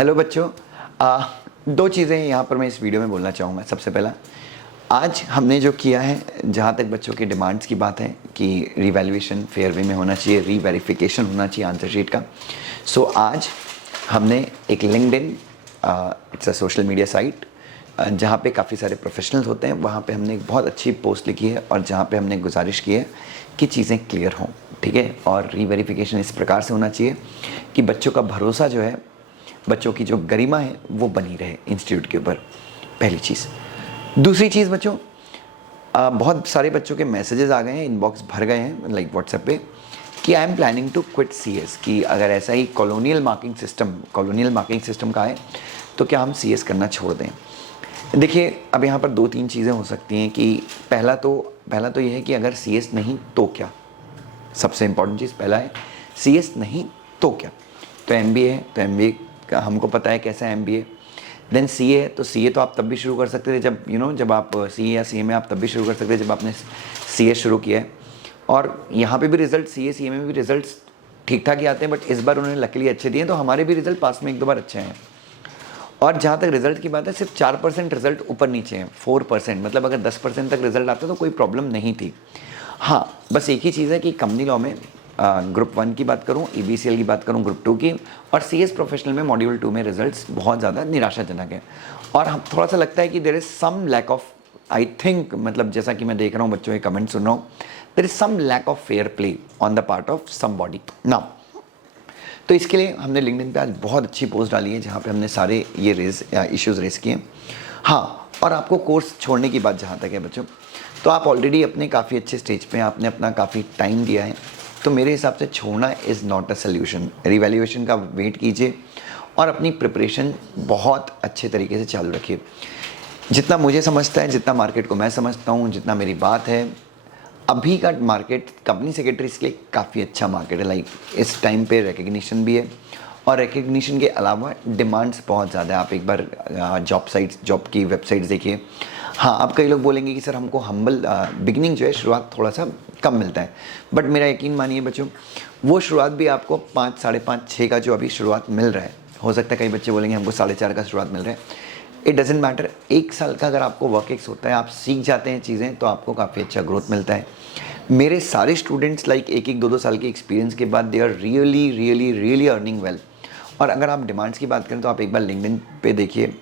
Hello बच्चों। दो चीज़ें यहाँ पर मैं इस वीडियो में बोलना चाहूँगा। सबसे पहला, आज हमने जो किया है, जहाँ तक बच्चों के डिमांड्स की बात है कि रिवैल्यूएशन फेयर वे में होना चाहिए, रीवेरिफिकेशन होना चाहिए आंसर शीट का। सो आज हमने एक LinkedIn, it's a social media site, जहाँ पे काफ़ी सारे प्रोफेशनल्स होते हैं, वहाँ पे हमने एक बहुत अच्छी पोस्ट लिखी है और जहाँ पे हमने गुजारिश की है कि चीज़ें क्लियर हों, ठीक है। और रीवेरिफिकेशन इस प्रकार से होना चाहिए कि बच्चों का भरोसा जो है, बच्चों की जो गरिमा है वो बनी रहे इंस्टीट्यूट के ऊपर, पहली चीज़। दूसरी चीज़ बच्चों, बहुत सारे बच्चों के मैसेजेस आ गए हैं, इनबॉक्स भर गए हैं लाइक व्हाट्सएप पे कि I am planning to quit CS, कि अगर ऐसा ही कॉलोनियल मार्किंग सिस्टम का है तो क्या हम सीएस करना छोड़ दें। देखिए, अब यहाँ पर दो तीन चीज़ें हो सकती हैं कि पहला तो ये है कि अगर सीएस नहीं तो क्या। सबसे इम्पॉर्टेंट चीज़ पहला है, सीएस नहीं तो क्या। तो एमबीए है, तो एमबीए का हमको पता है कैसा है एमबीए। देन सीए है, तो सीए तो आप तब भी शुरू कर सकते थे जब जब आप सीए या सीए में आप तब भी शुरू कर सकते थे जब आपने सीए शुरू किया है। और यहाँ पे भी रिजल्ट सीए में भी रिजल्ट्स ठीक ठाक ही आते हैं, बट इस बार उन्होंने लकीली अच्छे दिए, तो हमारे भी रिजल्ट पास में एक दो बार अच्छे हैं। और जहाँ तक रिजल्ट की बात है, सिर्फ 4% रिजल्ट ऊपर नीचे हैं, 4%, मतलब अगर 10% तक रिजल्ट आता तो कोई प्रॉब्लम नहीं थी। हाँ, बस एक ही चीज़ है कि कंपनी लॉ में ग्रुप 1 की बात करूँ, ईबीसीएल की बात करूँ, ग्रुप 2 की, और सीएस प्रोफेशनल में मॉड्यूल 2 में रिजल्ट्स बहुत ज़्यादा निराशाजनक है। और हम थोड़ा सा लगता है कि there is some lack of, I think, मतलब जैसा कि मैं देख रहा हूँ बच्चों के कमेंट सुन रहा हूँ, there is some lack of fair play on the part of somebody now. तो इसके लिए हमने लिंक्डइन पे आज बहुत अच्छी पोस्ट डाली है जहाँ पे हमने सारे ये इश्यूज़ रेस किए। हाँ, और आपको कोर्स छोड़ने की बात जहाँ तक है बच्चों, तो आप ऑलरेडी अपने काफ़ी अच्छे स्टेज पे हैं, आपने अपना काफ़ी टाइम दिया है, तो मेरे हिसाब से छोड़ना is not a solution. Revaluation का वेट कीजिए और अपनी प्रिपरेशन बहुत अच्छे तरीके से चालू रखिए। जितना मुझे समझता है, जितना मार्केट को मैं समझता हूँ, जितना मेरी बात है, अभी का मार्केट कंपनी सेक्रेटरीज के लिए काफ़ी अच्छा मार्केट है। लाइक इस टाइम पे रिकग्निशन भी है, और रिकग्निशन के अलावा डिमांड्स बहुत ज़्यादा है। आप एक बार जॉब की वेबसाइट्स देखिए। हाँ, अब कई लोग बोलेंगे कि सर हमको हम्बल बिगनिंग जो है, शुरुआत थोड़ा सा कम मिलता है, बट मेरा यकीन मानिए बच्चों, वो शुरुआत भी आपको 5, 5.5, 6 का जो अभी शुरुआत मिल रहा है, हो सकता है कई बच्चे बोलेंगे हमको 4.5 का शुरुआत मिल रहा है। इट डजेंट मैटर, 1 साल का अगर आपको वर्क एक्स होता है, आप सीख जाते हैं चीज़ें, तो आपको काफ़ी अच्छा ग्रोथ मिलता है। मेरे सारे स्टूडेंट्स लाइक 1-1, 2-2 साल के एक्सपीरियंस के बाद they are really really really earning well. और अगर आप डिमांड्स की बात करें तो आप एक बार लिंक्डइन पे देखिए।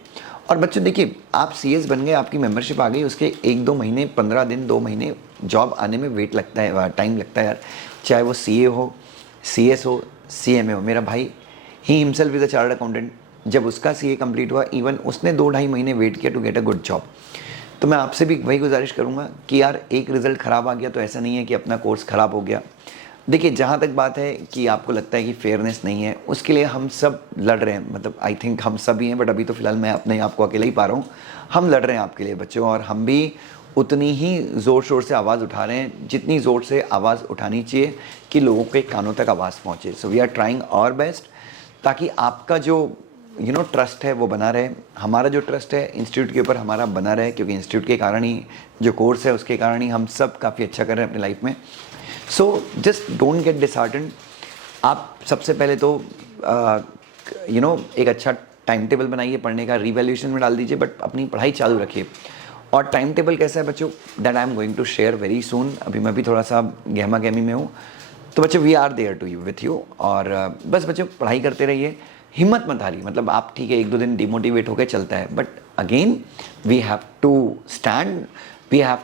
और बच्चों देखिए, आप सीएस बन गए, आपकी मेंबरशिप आ गई, उसके 1-2 महीने, 15 दिन, 2 महीने जॉब आने में वेट लगता है, टाइम लगता है यार। चाहे वो सीए हो, सीएस हो, सीएमए हो। मेरा भाई he himself is a chartered accountant, जब उसका सीए कंप्लीट हुआ, इवन उसने 2-2.5 महीने वेट किया to get a good job. तो मैं आपसे भी वही गुजारिश करूँगा कि यार, एक रिज़ल्ट ख़राब आ गया तो ऐसा नहीं है कि अपना कोर्स ख़राब हो गया। देखिए, जहाँ तक बात है कि आपको लगता है कि फेयरनेस नहीं है, उसके लिए हम सब लड़ रहे हैं, मतलब आई थिंक हम सब ही हैं, बट अभी तो फ़िलहाल मैं अपने आप को अकेले ही पा रहा हूँ। हम लड़ रहे हैं आपके लिए बच्चों, और हम भी उतनी ही ज़ोर शोर से आवाज़ उठा रहे हैं जितनी ज़ोर से आवाज़ उठानी चाहिए कि लोगों के कानों तक आवाज़ पहुँचे। So we are trying our best, ताकि आपका जो ट्रस्ट है वो बना रहे, हमारा जो ट्रस्ट है इंस्टीट्यूट के ऊपर हमारा बना रहे, क्योंकि इंस्टीट्यूट के कारण ही, जो कोर्स है उसके कारण ही हम सब काफ़ी अच्छा कर रहे हैं अपनी लाइफ में। So just don't get disheartened. आप सबसे पहले तो एक अच्छा टाइम टेबल बनाइए पढ़ने का, रिवैल्यूएशन में डाल दीजिए, बट अपनी पढ़ाई चालू रखिए। और टाइम टेबल कैसा है बच्चों, that I am going to share very soon. अभी मैं भी थोड़ा सा गहमा गहमी में हूँ, तो बच्चों we are there to you with you. और बस बच्चों, पढ़ाई करते रहिए, हिम्मत मत हारिए। मतलब आप ठीक है, 1-2 दिन डिमोटिवेट होकर चलता है, but again we have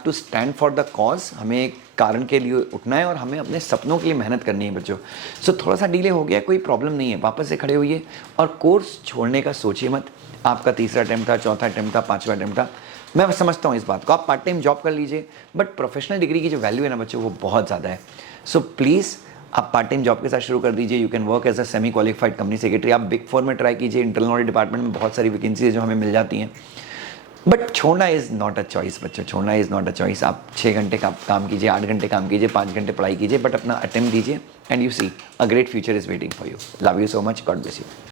to stand for the cause. हमें एक कारण के लिए उठना है और हमें अपने सपनों के लिए मेहनत करनी है बच्चों। सो थोड़ा सा डिले हो गया, कोई प्रॉब्लम नहीं है, वापस से खड़े होइए और कोर्स छोड़ने का सोचिए मत। आपका तीसरा अटेम्प्ट था, चौथा अटेम्प्ट था, 5वां अटेम्प्ट था, मैं समझता हूँ इस बात को। आप पार्ट टाइम जॉब कर लीजिए, बट प्रोफेशनल डिग्री की जो वैल्यू है ना बच्चों, वो बहुत ज़्यादा है। सो प्लीज़ आप पार्ट टाइम जॉब के साथ शुरू कर दीजिए। You can work as a semi qualified company secretary. आप बिग 4 में ट्राई कीजिए, इंटरनल ऑडिट डिपार्टमेंट में बहुत सारी वैकेंसी है जो हमें मिल जाती हैं। बट छोड़ना इज़ नॉट अ चॉइस बच्चों, छोड़ना इज़ नॉट अ चॉइस। आप 6 घंटे का काम कीजिए, 8 घंटे काम कीजिए, 5 घंटे पढ़ाई कीजिए, बट अपना अटेम्प्ट दीजिए, and you see a great future is waiting for you. Love you so much, God bless you.